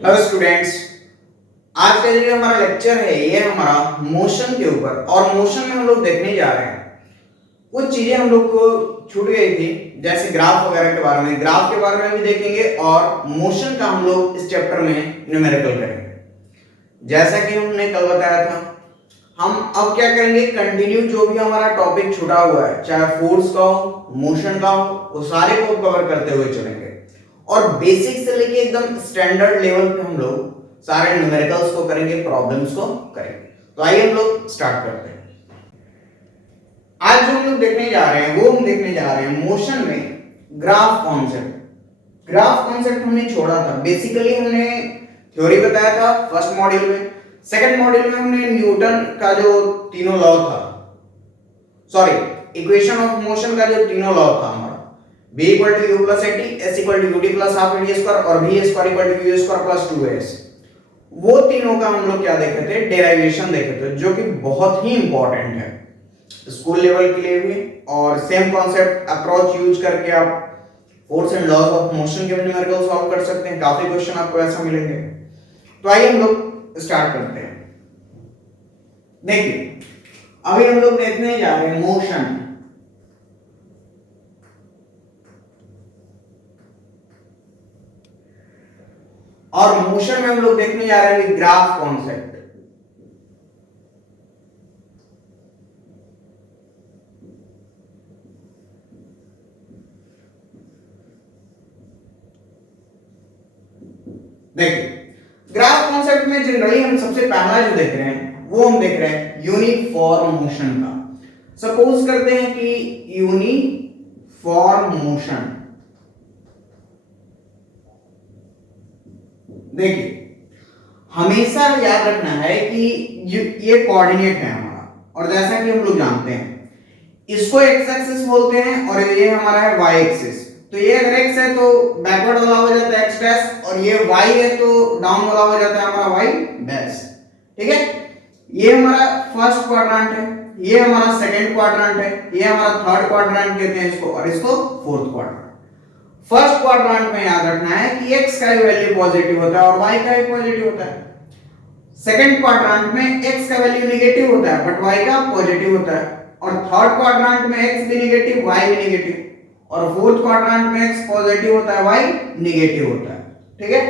Hello students. आज का जो हमारा लेक्चर है ये हमारा मोशन के ऊपर, और मोशन में हम लोग देखने जा रहे हैं कुछ चीजें हम लोग को छूट गई थी, जैसे ग्राफ वगैरह के बारे में। ग्राफ के बारे में भी देखेंगे और मोशन का हम लोग इस चैप्टर में न्यूमेरिकल करेंगे। जैसा कि हमने कल बताया था, हम अब क्या करेंगे, कंटिन्यू जो भी हमारा टॉपिक छूटा हुआ है, चाहे फोर्स का हो, मोशन का हो, वो सारे को कवर करते हुए चलेंगे। और बेसिक से लेके एकदम स्टैंडर्ड लेवल पे हम लोग सारे न्यूमेरिकल्स को करेंगे, प्रॉब्लम्स को करेंगे। तो आइए हम लोग स्टार्ट करते हैं। आज जो हम लोग देखने जा रहे हैं वो हम देखने जा रहे हैं मोशन में ग्राफ कॉन्सेप्ट। ग्राफ कॉन्सेप्ट हमने छोड़ा था, बेसिकली हमने थ्योरी बताया था फर्स्ट मॉड्यूल में। सेकंड मॉड्यूल में हमने न्यूटन का जो तीनों लॉ था, सॉरी, इक्वेशन ऑफ मोशन का जो तीनों लॉ था हमारा, v equal to u plus at, s equal to ut plus half at square और v square equal to u square plus 2s, वो तीनों का हम लोग क्या देखे थे, डेरिवेशन देखे थे, जो कि बहुत ही इंपॉर्टेंट है स्कूल लेवल के लिए भी। और सेम कॉन्सेप्ट अप्रोच यूज करके आप force and laws of motion के न्यूमेरिकल सॉल्व कर सकते हैं। काफी क्वेश्चन आपको ऐसा मिलेंगे। तो आइए हम लोग स्टार्ट करते हैं। देखिए, अभी हम लोग देखने जा रहे हैं मोशन। और मोशन में हम लोग देखने जा रहे हैं ग्राफ कॉन्सेप्ट। देखिए, ग्राफ कॉन्सेप्ट में जनरली हम सबसे पहला जो देख रहे हैं वो हम देख रहे हैं यूनिफॉर्म मोशन का। सपोज करते हैं कि यूनिफॉर्म मोशन, देखिए हमेशा याद रखना है कि ये कोऑर्डिनेट है हमारा, और जैसा कि हम लोग जानते हैं इसको एक्स एक्सिस बोलते हैं और ये हमारा है वाई एक्सिस। तो ये अगर x है तो बैकवर्ड वाला हो जाता है x डैश, और ये y है तो डाउन वाला हो जाता है हमारा y डैश। ठीक है, ये हमारा फर्स्ट क्वाड्रेंट है, ये हमारा सेकंड क्वाड्रेंट है, ये हमारा थर्ड क्वाड्रेंट कहते हैं इसको, और इसको फोर्थ क्वाड्रेंट। फर्स्ट क्वाड्रेंट में याद रखना है कि x का वैल्यू पॉजिटिव होता है और y का भी पॉजिटिव होता है। सेकंड क्वाड्रेंट में x का वैल्यू नेगेटिव होता है बट y का पॉजिटिव होता है, और थर्ड क्वाड्रेंट में x भी नेगेटिव y भी नेगेटिव, और फोर्थ क्वाड्रेंट में x पॉजिटिव होता है y नेगेटिव होता है। ठीक है,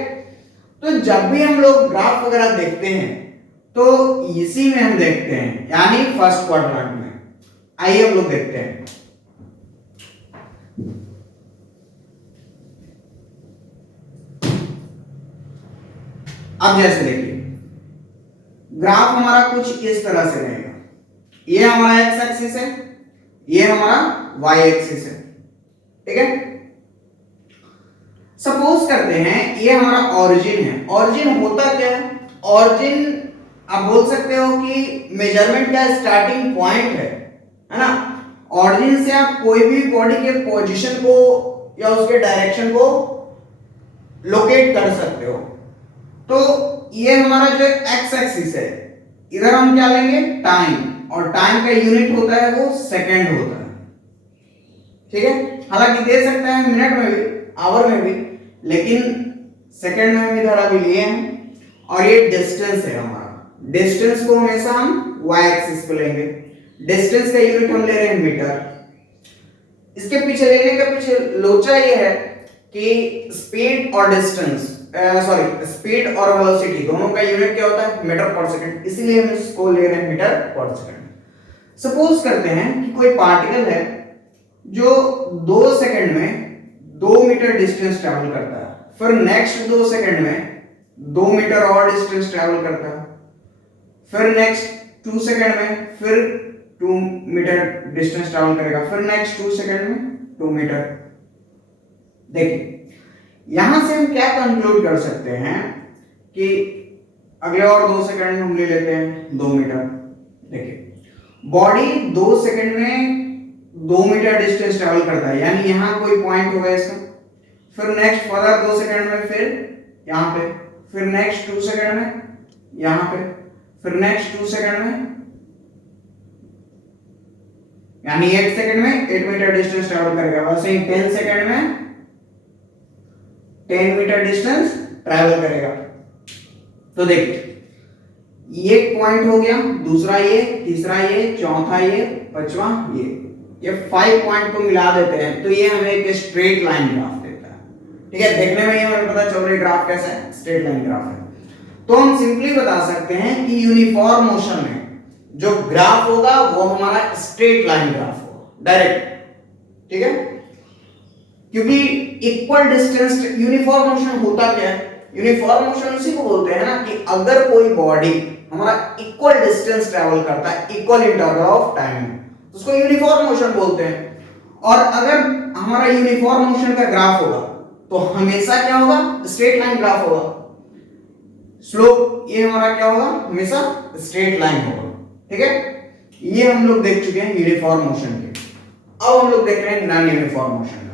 तो जब भी हम लोग ग्राफ वगैरह देखते हैं तो इसी में हम देखते हैं, यानी फर्स्ट क्वाड्रेंट में। आइए हम लोग देखते हैं। अब जैसे देखिए, ग्राफ हमारा कुछ इस तरह से रहेगा। ये हमारा एक्स एक्सिस है, ये हमारा वाई एक्सिस है। ठीक है, सपोज करते हैं ये हमारा ओरिजिन है। ओरिजिन होता क्या है, ओरिजिन आप बोल सकते हो कि मेजरमेंट का स्टार्टिंग पॉइंट है ना। ओरिजिन से आप कोई भी बॉडी के पोजीशन को या उसके डायरेक्शन को लोकेट कर सकते हो। तो ये हमारा जो एक्स एक्सिस है, इधर हम क्या लेंगे, टाइम, और टाइम का यूनिट होता है वो सेकंड होता है। ठीक है, हालांकि दे सकता है मिनट में भी, आवर में भी, लेकिन सेकंड में हम इधर अभी लिए हैं। और ये डिस्टेंस है हमारा, डिस्टेंस को हमेशा हम y एक्सिस पे लेंगे। डिस्टेंस का यूनिट हम ले रहे हैं मीटर। इसके पीछे लेने का पीछे लोचा ये है कि स्पीड और डिस्टेंस, सॉरी, स्पीड और वेलोसिटी दोनों का यूनिट क्या होता है, मीटर पर सेकंड, इसलिए हम इसको ले रहे हैं मीटर पर सेकंड। सपोज करते हैं कि कोई पार्टिकल है जो 2 सेकंड में 2 मीटर डिस्टेंस ट्रैवल करता है, फिर नेक्स्ट 2 सेकंड में 2 मीटर और डिस्टेंस ट्रैवल करता है, फिर नेक्स्ट 2 सेकंड में फिर 2 मीटर डिस्टेंस ट्रैवल करेगा, फिर नेक्स्ट 2 सेकंड में 2 मीटर। देखिए, यहां से हम क्या कंक्लूड कर सकते हैं कि अगले और 2 सेकंड में हम ले लेते हैं 2 मीटर। देखिए, बॉडी 2 सेकंड में 2 मीटर डिस्टेंस ट्रैवल करता है, यानी यहां कोई पॉइंट होगा इसका, फिर नेक्स्ट फर्दर 2 सेकंड में फिर यहां पे, फिर नेक्स्ट 2 सेकंड में यहां पे, फिर नेक्स्ट 2 सेकंड में, यानी 8 सेकंड में 8 मीटर डिस्टेंस ट्रैवल करेगा। वैसे ही 10 सेकंड में 10 मीटर डिस्टेंस ट्रैवल करेगा। तो देखिए ये एक पॉइंट हो गया, दूसरा ये, तीसरा ये, चौथा ये, पांचवा ये 5 पॉइंट को मिला देते हैं तो ये हमें एक स्ट्रेट लाइन ग्राफ देता है। ठीक है, देखने में ये हमें पता चल रहा है ग्राफ कैसा है, स्ट्रेट लाइन ग्राफ है। तो हम सिंपली बता सकते हैं कि यूनिफॉर्म मोशन में जो ग्राफ होगा वो हमारा स्ट्रेट लाइन ग्राफ होगा डायरेक्ट। ठीक है, क्योंकि इक्वल डिस्टेंस, यूनिफॉर्म मोशन होता क्या है, यूनिफॉर्म मोशन उसी को बोलते हैं ना कि अगर कोई बॉडी हमारा इक्वल डिस्टेंस ट्रैवल करता है इक्वल इंटरवल ऑफ टाइम तो उसको यूनिफॉर्म मोशन बोलते हैं। और अगर हमारा यूनिफॉर्म मोशन का ग्राफ होगा तो हमेशा क्या होगा, स्ट्रेट लाइन ग्राफ होगा। स्लोप ये हमारा क्या होगा, हमेशा स्ट्रेट लाइन होगा। ठीक है, ये हम लोग देख चुके हैं यूनिफॉर्म मोशन के। अब हम लोग देख रहे हैं नॉन यूनिफॉर्म मोशन का।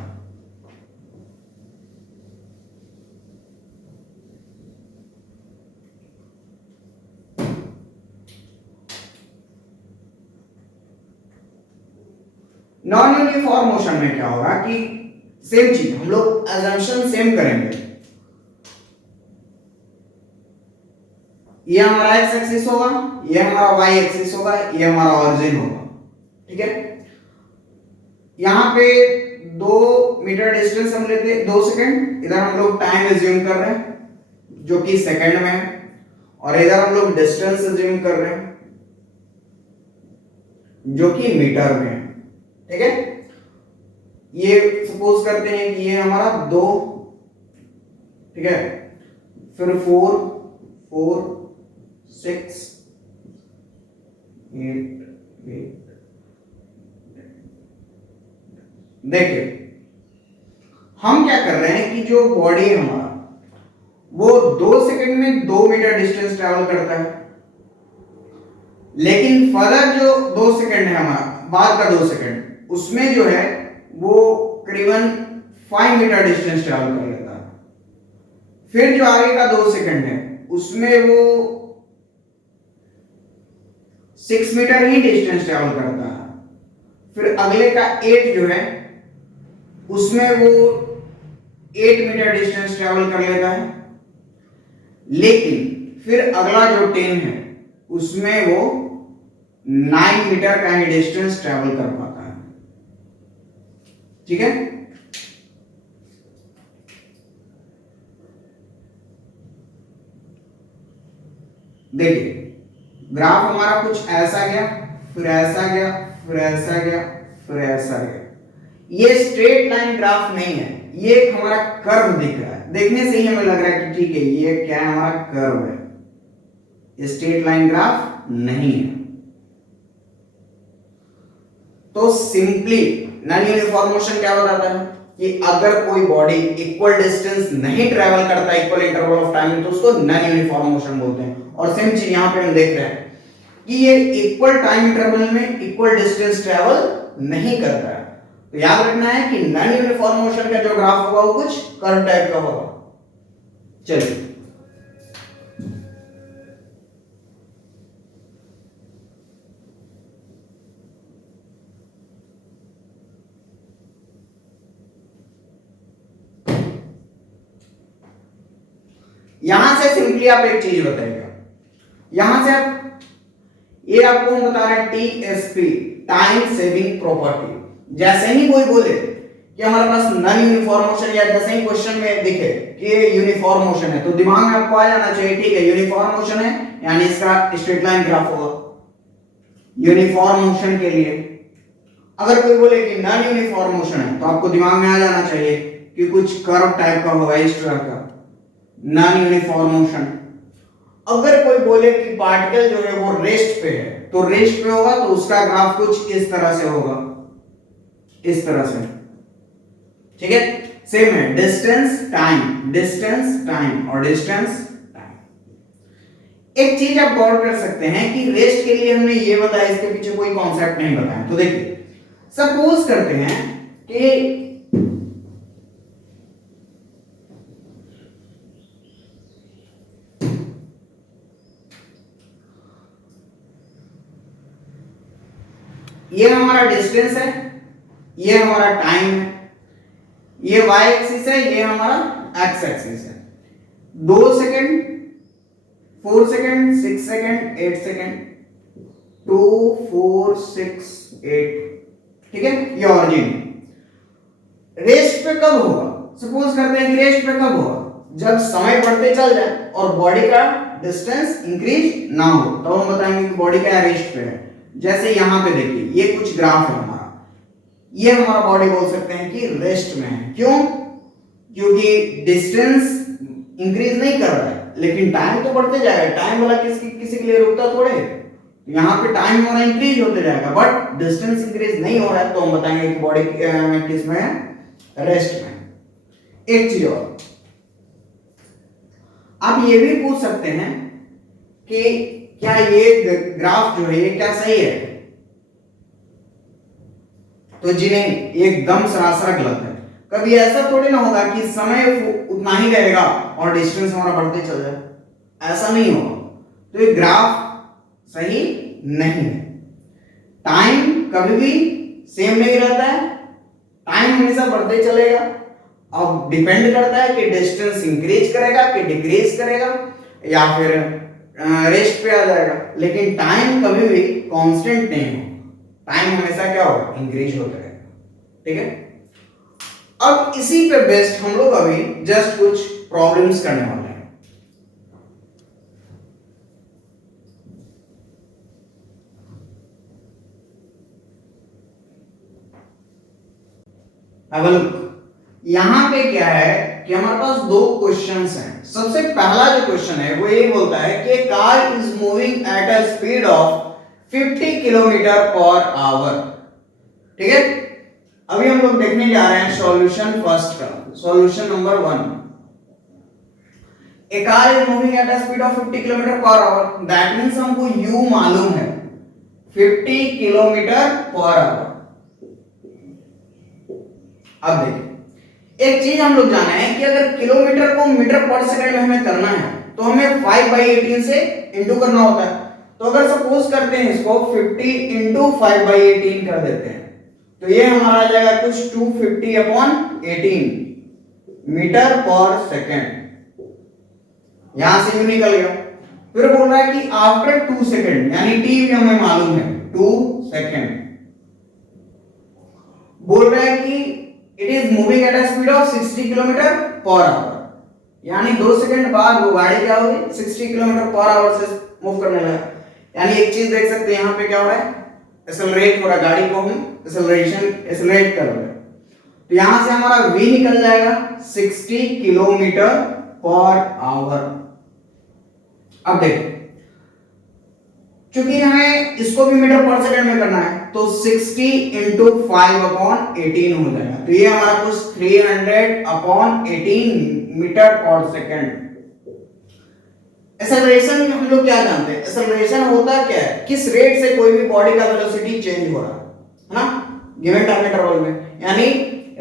नॉन यूनिफॉर्म मोशन में क्या होगा कि सेम चीज हम लोग अजम्पशन सेम करेंगे। ये हमारा एक्स एक्सिस होगा, ये हमारा वाई एक्सिस होगा, ये हमारा ऑरिजिन होगा। ठीक है, यहां पे 2 मीटर डिस्टेंस हम लेते हैं, 2 सेकंड, इधर हम लोग टाइम एज्यूम कर रहे हैं जो कि सेकंड में है, और इधर हम लोग डिस्टेंस एज्यूम कर रहे हैं जो कि मीटर में है। ठीक है, ये सपोज करते हैं कि ये हमारा 2, ठीक है, फिर 4 4 6 8 8। देखिए हम क्या कर रहे हैं कि जो बॉडी है हमारा वो 2 सेकंड में 2 मीटर डिस्टेंस ट्रैवल करता है, लेकिन फर्दर जो 2 सेकंड है हमारा, बाद का 2 सेकंड, उसमें जो है वो करीबन 5 मीटर डिस्टेंस ट्रैवल कर लेता है। फिर जो आगे का 2 सेकंड है उसमें वो 6 मीटर ही डिस्टेंस ट्रैवल करता है। फिर अगले का 8 जो है उसमें वो 8 मीटर डिस्टेंस ट्रैवल कर लेता है, लेकिन फिर अगला जो 10 है उसमें वो 9 मीटर का ही डिस्टेंस ट्रैवल कर पाता है। ठीक है, देखिए ग्राफ हमारा कुछ ऐसा गया, फिर ऐसा गया, फिर ऐसा गया, फिर ऐसा गया। ये स्ट्रेट लाइन ग्राफ नहीं है, ये एक हमारा कर्व दिख रहा है। देखने से ही हमें लग रहा है कि ठीक है ये क्या है, हमारा कर्व है, ये स्ट्रेट लाइन ग्राफ नहीं है। तो सिंपली नॉन यूनिफॉर्म मोशन क्या बताता है कि अगर कोई बॉडी इक्वल डिस्टेंस नहीं ट्रैवल करता इक्वल इंटरवल ऑफ टाइम तो उसको नॉन यूनिफॉर्म मोशन बोलते हैं। और सेम चीज यहां पे हम देख रहे हैं कि ये इक्वल टाइम इंटरवल में इक्वल डिस्टेंस ट्रैवल नहीं करता है। तो याद रखना है कि नॉन यूनिफॉर्म मोशन का जो ग्राफ होगा वो कुछ कर्व टाइप का होगा। चलिए यहां से सिंपली आप एक चीज बताइएगा, यहां से आप ये आपको हम बता रहे हैं टीएसपी, टाइम सेविंग प्रॉपर्टी। जैसे ही कोई बोले कि हमारे पास नॉन यूनिफॉर्म मोशन, या जैसे ही क्वेश्चन में दिखे कि ये यूनिफॉर्म मोशन है तो दिमाग में आपको आ जाना चाहिए ठीक है यूनिफॉर्म मोशन है यानी इसका स्ट्रेट लाइन ग्राफ होगा यूनिफॉर्म मोशन के लिए। अगर कोई बोले कि नॉन यूनिफॉर्म मोशन है तो आपको दिमाग में आ जाना चाहिए कि कुछ कर्व टाइप का होगा, इस तरह का नॉन यूनिफॉर्म मोशन। अगर कोई बोले कि पार्टिकल जो है वो रेस्ट पे है तो रेस्ट पे होगा तो उसका ग्राफ कुछ इस तरह से होगा, इस तरह से। ठीक है, सेम है डिस्टेंस टाइम और डिस्टेंस टाइम। एक चीज आप गौर कर सकते हैं कि रेस्ट के लिए हमने ये बताया, इसके पीछे कोई कॉन्सेप्ट नहीं बताया। तो देखिए सपोज करते हैं कि ये हमारा डिस्टेंस है, ये हमारा टाइम है, ये y एक्सिस है, ये हमारा x एक्सिस है। 2 सेकंड 4 सेकेंड, 6 सेकेंड, 8 सेकेंड, 2 4 6 8, ठीक है, ये ऑरिजिन। रेस्ट पे कब होगा? सपोज करते हैं कि रेस्ट पे कब होगा? जब समय बढ़ते चल जाए और बॉडी का डिस्टेंस इंक्रीज ना हो, तो हम बताएंगे कि बॉडी का रेस्ट पे है। जैसे यहां पे देखिए, ये कुछ ग्राफ है हमारा, ये हमारा बॉडी बोल सकते हैं कि रेस्ट में है। क्यों? क्योंकि डिस्टेंस इंक्रीज नहीं कर रहा है, लेकिन टाइम तो बढ़ते जाएगा। टाइम वाला किसी के लिए रुकता थोड़े है। यहाँ पे टाइम हमारा इंक्रीज होते जाएगा, बट डिस्टेंस इंक्रीज नहीं हो रहा है, तो हम बताएंगे कि बॉडी किस में है? रेस्ट में। एक चीज और, आप ये भी पूछ सकते हैं कि क्या ये ग्राफ जो है ये क्या सही है? तो जी नहीं, एकदम सरासर गलत है। कभी ऐसा थोड़ी ना होगा कि समय उतना ही रहेगा और डिस्टेंस हमारा बढ़ते चल जाए, ऐसा नहीं होगा। तो ये ग्राफ सही नहीं है। टाइम कभी भी सेम नहीं रहता है, टाइम हमेशा बढ़ते चलेगा। अब डिपेंड करता है कि डिस्टेंस इंक्रीज करेगा कि डिक्रीज करेगा या फिर रेस्ट पे आ जाएगा, लेकिन टाइम कभी भी कांस्टेंट नहीं होगा। टाइम हमेशा क्या होगा? इंक्रीज होता रहेगा, ठीक है। अब इसी पे बेस्ड हम लोग अभी जस्ट कुछ प्रॉब्लम्स करने वाले हैं। अब लुक, यहां पे क्या है कि हमारे पास दो क्वेश्चंस हैं। सबसे पहला जो क्वेश्चन है वो ये बोलता है कि car is moving at a speed of 50 kilometre per hour, ठीक है। अभी हम लोग देखने जा रहे हैं सॉल्यूशन फर्स्ट का, solution number 1। A car is moving at a speed of 50 kilometre per hour, that means हमको u मालूम है 50 किलोमीटर पर आवर। अब देखिए, एक चीज हम लोग जाना है कि अगर किलोमीटर को मीटर पर सेकंड में हमें करना है तो हमें 5/18 से इंटू करना होता है। तो अगर सपोज करते हैं इसको 50 इंटू 5/18 कर देते हैं, तो ये हमारा आ जाएगा कुछ 250/18 मीटर पर सेकंड। यहां से यू निकल गया। फिर बोल रहा है कि आफ्टर 2 सेकंड, यानी टी भी हमें मालूम है 2 सेकंड। बोल रहा है कि it is moving at a speed of 60 kilometre per hour, यानी 2 सेकंड बाद वो गाड़ी क्या होगी? 60 किलोमीटर पर आवर से मूव करने लगा। यानी एक चीज देख सकते हैं, यहां पे क्या हो रहा है? एक्सेलरेट हो रहा है, गाड़ी को हम एक्सेलरेट कर रहे हैं। तो यहां से हमारा v निकल जाएगा 60 किलोमीटर पर आवर। अब देखो, चूंकि हमें इसको भी मीटर पर सेकंड में करना है, तो 60 इंटू 5/18 हो जाएगा। तो ये हमारा कुछ 300/18 मीटर पर सेकंड। एक्सेलरेशन हम लोग क्या जानते हैं? एक्सेलरेशन होता क्या है? किस रेट से कोई भी बॉडी का वेलोसिटी चेंज हो रहा है ना, गिवन टाइम इंटरवल में, यानी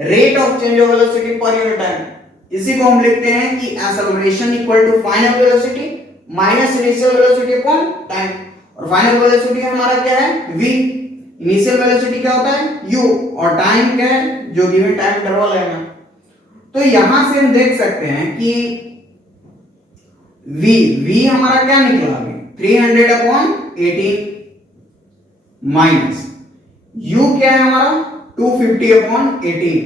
rate of change of velocity per unit time. इसी को हम लिखते हैं कि acceleration equal to final velocity minus initial velocity upon time. और फाइनल वेलोसिटी हमारा क्या है? v। इनिशियल वेलोसिटी क्या होता है? u। और टाइम क्या है? जो गिवन टाइम इंटरवल है ना। तो यहां से हम देख सकते हैं कि v हमारा क्या निकला? 300/18 माइनस u क्या है हमारा? 250/18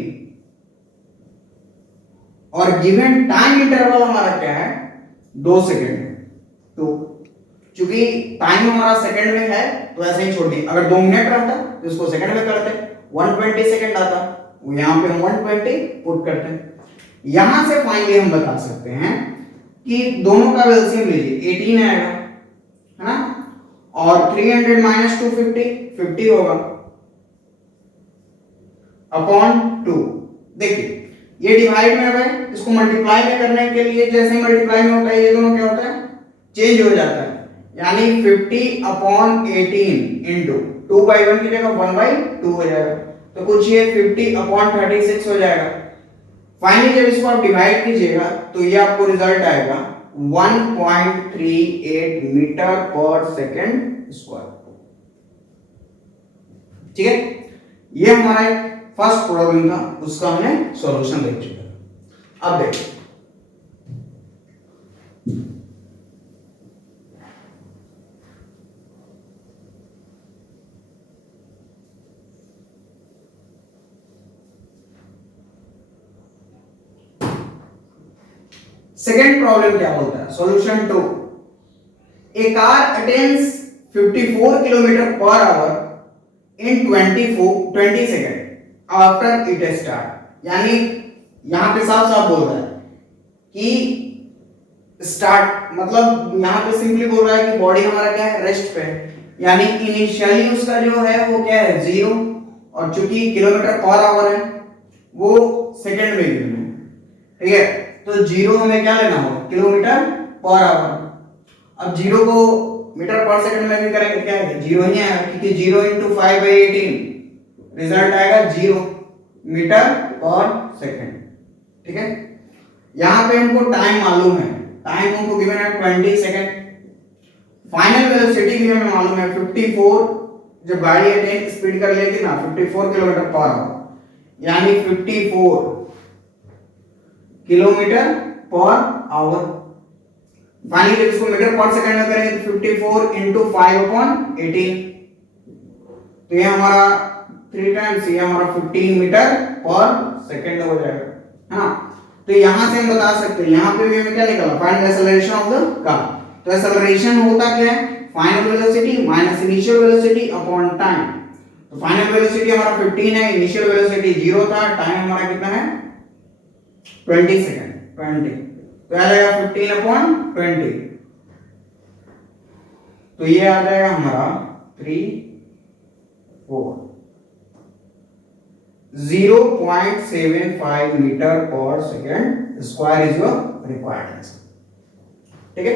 और गिवन टाइम इंटरवल हमारा क्या है? 2 सेकंड है। तो चूंकि टाइम हमारा सेकंड में है तो ऐसे ही छोड़ दिए। अगर 2 मिनट रहता तो इसको सेकंड में करते, 120 सेकंड आता, यहां पे हम 120 पुट करते हैं। यहां से फाइनली हम बता सकते हैं कि दोनों का एलसीएम लीजिए, 18 आएगा, है ना, और 300 माइनस 250 50 होगा अपॉन 2। देखिए ये डिवाइड में है, इसको मल्टीप्लाई में करने के लिए जैसे ही मल्टीप्लाई में होता है ये दोनों क्या होता है? चेंज हो जाता है। यानी 50/18 इंटू 2/1 की जगह 1/2 हो जाएगा। तो कुछ ये 50/36 हो जाएगा। फाइनली जब इसको आप डिवाइड कीजिएगा तो ये आपको रिजल्ट आएगा 1.38 मीटर पर सेकंड स्क्वायर। ठीक है, ये हमारा एक फर्स्ट प्रॉब्लम था, उसका हमने सॉल्यूशन देख चुके हैं। अब देखिए सेकेंड प्रॉब्लम क्या बोलता है, solution 2, A car attains 54 kilometre per hour in 20 second after it start. यानी यहां पे साफ साफ बोल रहा है कि स्टार्ट मतलब यहां पे सिंपली बोल रहा है कि बॉडी हमारा क्या है, रेस्ट पे है। यानी इनिशियली उसका जो है वो क्या है, 0, और चूंकि किलोमीटर पर आवर है वो सेकंड में गिवन है, ठीक है। तो 0 हमें क्या लेना होगा, किलोमीटर पर आवर। अब 0 को मीटर पर सेकंड में भी करेंगे क्या है, 0 ही आएगा, क्योंकि 0 × 5/18 रिजल्ट आएगा 0 मीटर पर सेकंड, ठीक है। यहां पे हमको टाइम मालूम है, टाइम हमको गिवन है 20 सेकंड। फाइनल वेलोसिटी भी हमें मालूम है 54, जब गाड़ी अटेन स्पीड कर लेगी ना 54 किलोमीटर पर आवर, यानी 54 किलोमीटर पर आवर। फाइनली जब इसको मीटर पर सेकंड में करेंगे तो 54 × 5/18, तो ये हमारा 3 टाइम्स, ये हमारा 15 मीटर पर सेकंड हो जाएगा, है ना। तो यहां से हम बता सकते हैं, यहां पे भी हमें क्या निकला, find the acceleration of the car. तो एक्सेलरेशन होता क्या है, final velocity minus initial velocity upon time. तो फाइनल वेलोसिटी हमारा 15 है, इनिशियल वेलोसिटी 0 था, टाइम हमारा कितना है 20 सेकंड, 20, तो आ जाएगा 15/20, तो ये आ जाएगा हमारा 3 4 0.75 metre per second square is your required answer, ठीक है।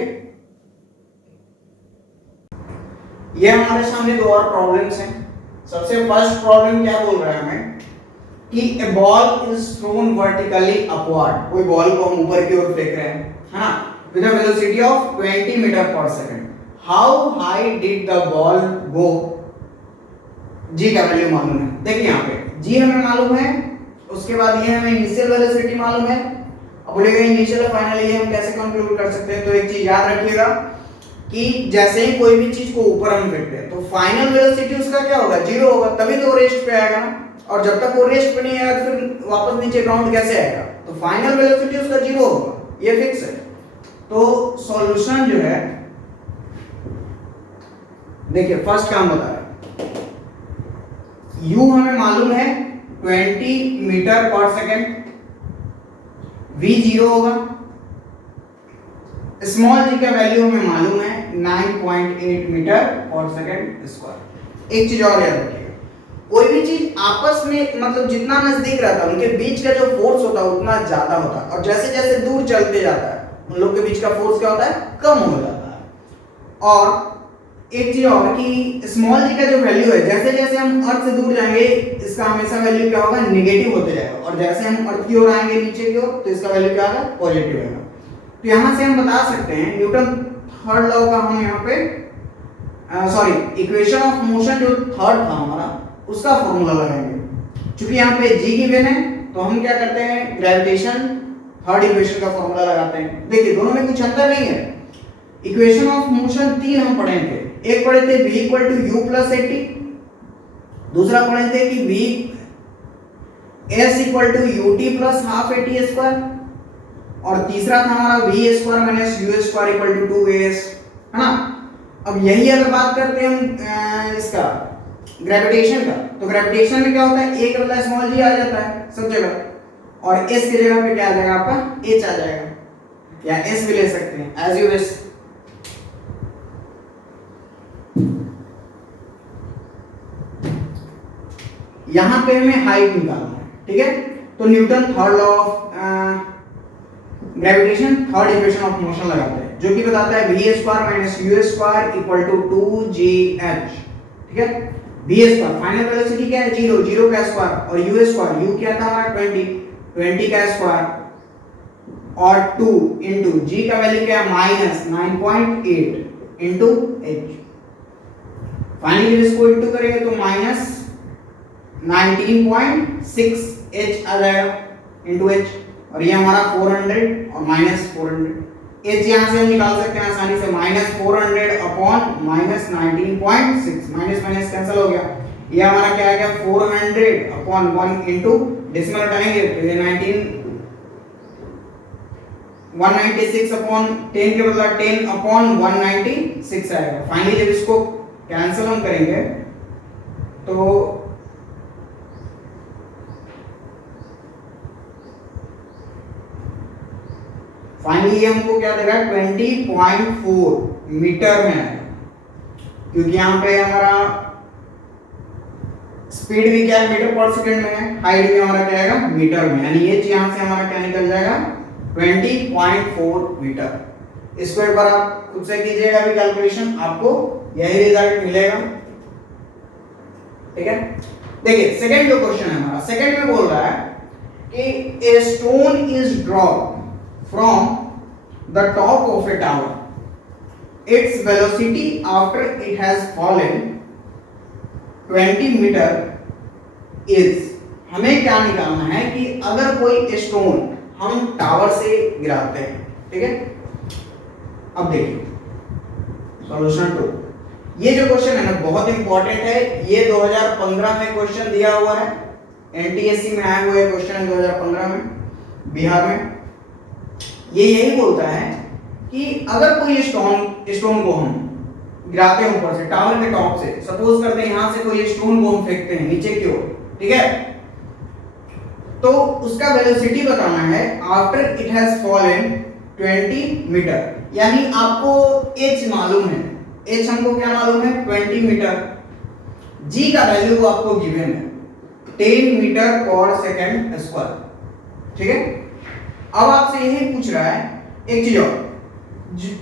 ये हमारे सामने दो और प्रॉब्लम्स हैं। सबसे फर्स्ट प्रॉब्लम क्या बोल रहा है हमें कि a ball is thrown vertically upward, कोई बॉल को हम ऊपर की ओर फेंक रहे हैं, है ना, with a velocity of 20 meter per second. How high did the ball go, g का वैल्यू मालूम है। देखिए यहाँ पे जी हमें मालूम है, उसके बाद ये हमें इनिशियल वेलोसिटी मालूम है। अब बोलेगा इनिशियल और फाइनल ये हम कैसे कंक्लूड कर सकते हैं, तो एक चीज याद रखिएगा कि जैसे ही कोई भी चीज को ऊपर हम फेंकते हैं तो फाइनल वेलोसिटी उसका क्या होगा, 0 होगा, तभी तो रेस्ट पे आएगा ना। और जब तक वो रेस्ट पे नहीं आएगा तो फिर वापस नीचे ग्राउंड कैसे आएगा, तो फाइनल वेलोसिटी उसका 0 होगा, ये फिक्स है। तो सॉल्यूशन जो है, देखिए फर्स्ट काम बता रहा है, u हमें मालूम है 20 मीटर पर सेकंड, v 0 होगा, स्मॉल g का वैल्यू हमें मालूम है 9.8 मीटर पर सेकंड स्क्वायर। एक चीज और याद रखिएगा, कोई भी चीज आपस में मतलब जितना नजदीक रहता है उनके बीच का जो फोर्स होता है उतना ज्यादा होता है, और जैसे जैसे दूर चलते जाता है उन लोग के बीच का फोर्स क्या होता है, कम हो जाता है। और एक चीज और कि स्मॉल जी का जो वैल्यू है, जैसे जैसे हम अर्थ से दूर जाएंगे इसका हमेशा वैल्यू क्या होगा, नेगेटिव होते जाएगा, और जैसे हम अर्थ की ओर आएंगे नीचे की ओर तो इसका वैल्यू क्या होगा, पॉजिटिव होगा। तो यहां से हम बता सकते हैं न्यूटन थर्ड लॉ का हम यहाँ पे सॉरी इक्वेशन ऑफ मोशन जो थर्ड था हमारा उसका फॉर्मूला लगाएंगे। क्योंकि यहाँ पे जी गिवन है तो हम क्या करते हैं, ग्रेविटेशन थर्ड इक्वेशन का फॉर्मूला लगाते हैं। देखिए दोनों में कुछ अंतर नहीं है। इक्वेशन ऑफ मोशन 3 हम पढ़े थे, एक पढ़े थे v = u + 80, दूसरा पढ़े थे कि v s = ut + ½ at², और तीसरा था हमारा v² - u² = 2as, है ना। अब यही अगर बात करते हैं हम इसका ग्रेविटेशन का, तो ग्रेविटेशन में क्या होता है, एक बदला स्मॉल g आ जाता है सब जगह, और s की जगह पे क्या आ जाएगा आपका h आ जाएगा, या s भी ले सकते हैं एज यू विश। यहां पे हमें हाइट निकालना है, ठीक है। तो Newton third law of gravitation third equation of motion लगाते हैं, जो कि बताता है v² - u² = 2gh, ठीक है। v² फाइनल वेलोसिटी क्या है, 0, 0 का स्क्वायर, और u² u क्या था हमारा 20, 20 का स्क्वायर, और 2 इंटू g का वैल्यू क्या है -9.8 इंटू h। फाइनली जब इसको इंटू करेंगे तो -19.6 h आ जाएगा इंटू h, और ये हमारा 400 और -400, h यहां से हम निकाल सकते हैं आसानी से, -400 अपॉन -19.6, माइनस माइनस कैंसिल हो गया, ये हमारा क्या आ गया 400 अपॉन 1 इंटू डेसिमल हटाएंगे तो ये 196 अपॉन 10 के बदला 10 अपॉन 196 आएगा। फाइनली जब इसको कैंसिल हम करेंगे तो फाइनली ये हमको क्या देगा 20.4 मीटर में आएगा, क्योंकि यहाँ पे हमारा स्पीड भी क्या है मीटर पर सेकंड में है, हाइट भी हमारा क्या आएगा मीटर में, यानी ये यहाँ से हमारा क्या निकल जाएगा 20.4 मीटर। इसको एक बार आप खुद से कीजिएगा भी कैलकुलेशन, आपको यही रिजल्ट मिलेगा। ठीक है, देखिए सेकंड जो क्वेश्चन है हमारा, सेकंड में बोल रहा है कि a stone is drop from the top of a tower, its velocity after it has fallen 20 metre is. हमें क्या निकालना है कि अगर कोई स्टोन हम टावर से गिराते हैं, ठीक है। अब देखिए सॉल्यूशन 2, ये जो क्वेश्चन है ना बहुत इंपॉर्टेंट है, ये 2015 में क्वेश्चन दिया हुआ है, एनटीएससी में आया हुआ है क्वेश्चन 2015 में बिहार में। ये यही बोलता है कि अगर कोई स्टोन को हम गिराते हैं ऊपर से टावर के टॉप से, सपोज करते हैं यहां से कोई स्टोन को हम फेंकते हैं नीचे की ओर, ठीक है, तो उसका वेलोसिटी बताना है after it has fallen 20 metre, यानी आपको h मालूम है, h हमको क्या मालूम है 20 मीटर, g का वैल्यू आपको गिवन है 10 मीटर पर सेकंड स्क्वायर, ठीक है। अब आपसे यही पूछ रहा है एक चीज और,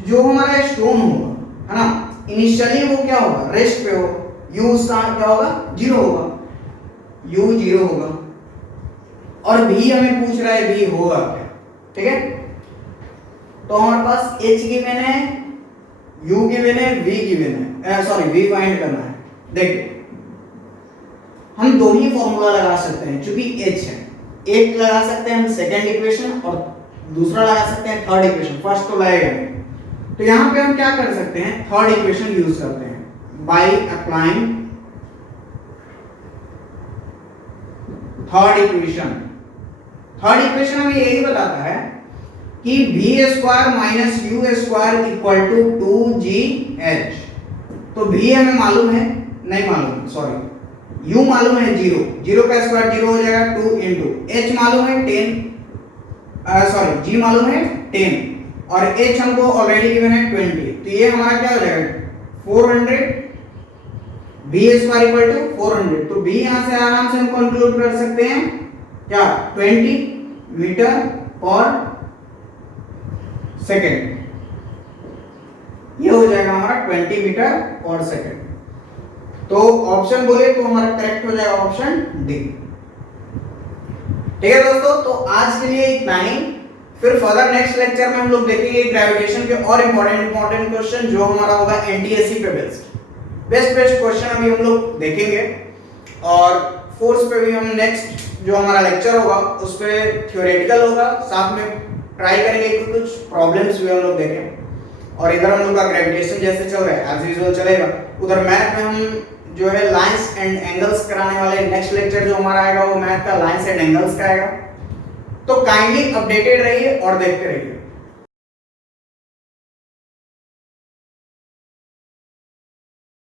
जो हमारा स्टोन होगा है ना, इनिशियली वो क्या होगा रेस्ट पे हो, u उसका क्या होगा 0 होगा, u 0 होगा, और v हमें पूछ रहा है v होगा क्या, ठीक है। तो हमारे पास h गिवन है, u गिवन है, v गिवन है, सॉरी v फाइंड करना है। देखिए हम दो ही फॉर्मूला लगा सकते हैं, क्योंकि h है, एक लगा सकते हैं हम सेकंड इक्वेशन और दूसरा लगा सकते हैं थर्ड इक्वेशन, फर्स्ट तो लगेगा नहीं। तो यहाँ पे हम क्या कर सकते हैं, थर्ड इक्वेशन यूज करते हैं by applying third equation. Third equation हमें यही बताता है कि v square minus u square equal to 2gh। तो v हमें मालूम है, नहीं मालूम सॉरी, u मालूम है 0, 0 का स्क्वायर 0 हो जाएगा 2 इंटू h मालूम है 10, सॉरी g मालूम है 10 और h हमको ऑलरेडी गिवन है 20, तो ये हमारा क्या हो जाएगा 400, v स्क्वायर इक्वल टू 400, तो v यहां से आराम से हम कंक्लूड कर सकते हैं क्या 20 मीटर पर सेकेंड, ये हो जाएगा हमारा 20 मीटर पर सेकेंड। तो ऑप्शन बोले तो हमारा करेक्ट हो जाएगा ऑप्शन डी। ठीक है दोस्तों, तो आज के लिए इतना ही, फिर फर्दर नेक्स्ट लेक्चर में हम लोग देखेंगे ग्रेविटेशन के और इंपॉर्टेंट क्वेश्चन जो हमारा होगा एनटीएससी पे बेस्ट क्वेश्चन अभी हम लोग देखेंगे, और फोर्स पे भी हम नेक्स्ट जो हमारा लेक्चर होगा उस पे थ्योरेटिकल होगा, साथ में ट्राई करेंगे कि कुछ प्रॉब्लम्स भी हम लोग देखें, और इधर हम लोग का ग्रेविटेशन जैसे चल रहा है एज यूजुअल चलेगा, उधर मैथ में हम जो है लाइंस एंड एंगल्स कराने वाले, नेक्स्ट लेक्चर जो हमारा आएगा वो मैथ का लाइंस एंड एंगल्स का आएगा। तो काइंडली अपडेटेड रहिए और देखते रहिए।